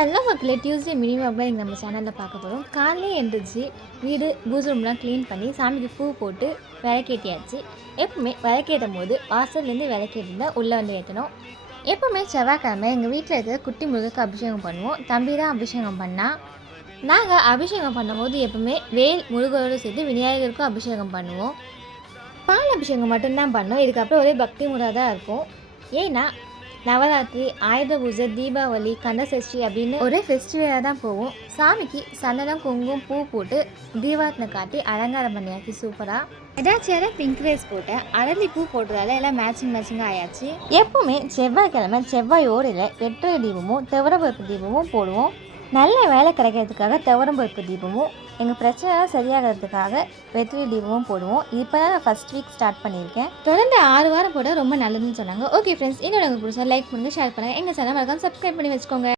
Hello மக்களே, Tuesday mini vlog தான் நம்ம சேனலில் பார்க்க போகிறோம். காலையிலே எழுந்திரிச்சு வீடு பூஜை ரூம்லாம் க்ளீன் பண்ணி சாமிக்கு பூ போட்டு விளக்கேற்றியாச்சு. எப்பவுமே விளக்கேற்றும் போது வாசல்லேருந்து விளக்கேற்றி தான் உள்ளே வந்து ஏற்றணும். எப்பவுமே செவ்வாய்க்கிழமை எங்கள் வீட்டில் இருக்கிற குட்டி முருகருக்கு அபிஷேகம் பண்ணுவோம். தம்பி தான் அபிஷேகம் பண்ணால் நாங்கள் அபிஷேகம் பண்ணும்போது எப்பவுமே வேல் முருகரோடு சேர்த்து விநாயகருக்கும் அபிஷேகம் பண்ணுவோம். பால் அபிஷேகம் மட்டும்தான் பண்ணோம். இதுக்கப்புறம் ஒரே பக்தி முறை தான் இருக்கும். ஏன்னா நவராத்திரி, ஆயுத பூஜை, தீபாவளி, கந்தசஷ்டி அப்படின்னு ஒரே ஃபெஸ்டிவலாக தான் போகும். சாமிக்கு சந்தனம், குங்குமம், பூ போட்டு தீபாவளி காட்டி அலங்காரம் பண்ணியாச்சு சூப்பராக. ஏதாச்சும் பிங்க் ரைஸ் போட்டு அரளி பூ போட்டதால எல்லாம் மேட்சிங்காக ஆயாச்சு. எப்பவுமே செவ்வாய்க்கிழமை செவ்வாய் ஓடையில் வெற்றை தீபமும் துவரம்பருப்பு தீபமும் போடுவோம். நல்ல வேலை கிடைக்கிறதுக்காக துவரம்பருப்பு தீபமும், எங்கள் பிரச்சனைலாம் சரியாகிறதுக்காக வெற்றிலை தீபமும் போடுவோம். இப்போ தான் நான் ஃபஸ்ட் வீக் ஸ்டார்ட் பண்ணியிருக்கேன். தொடர்ந்து 6 வாரம் போட ரொம்ப நல்லதுன்னு சொன்னாங்க. ஓகே ஃப்ரெண்ட்ஸ், என்னோட உங்களுக்கு பிடிச்சா லைக் பண்ணுங்கள், ஷேர் பண்ணுங்கள், எங்கள் சேனல் மறக்காம சப்ஸ்கிரைப் பண்ணி வச்சுக்கோங்க.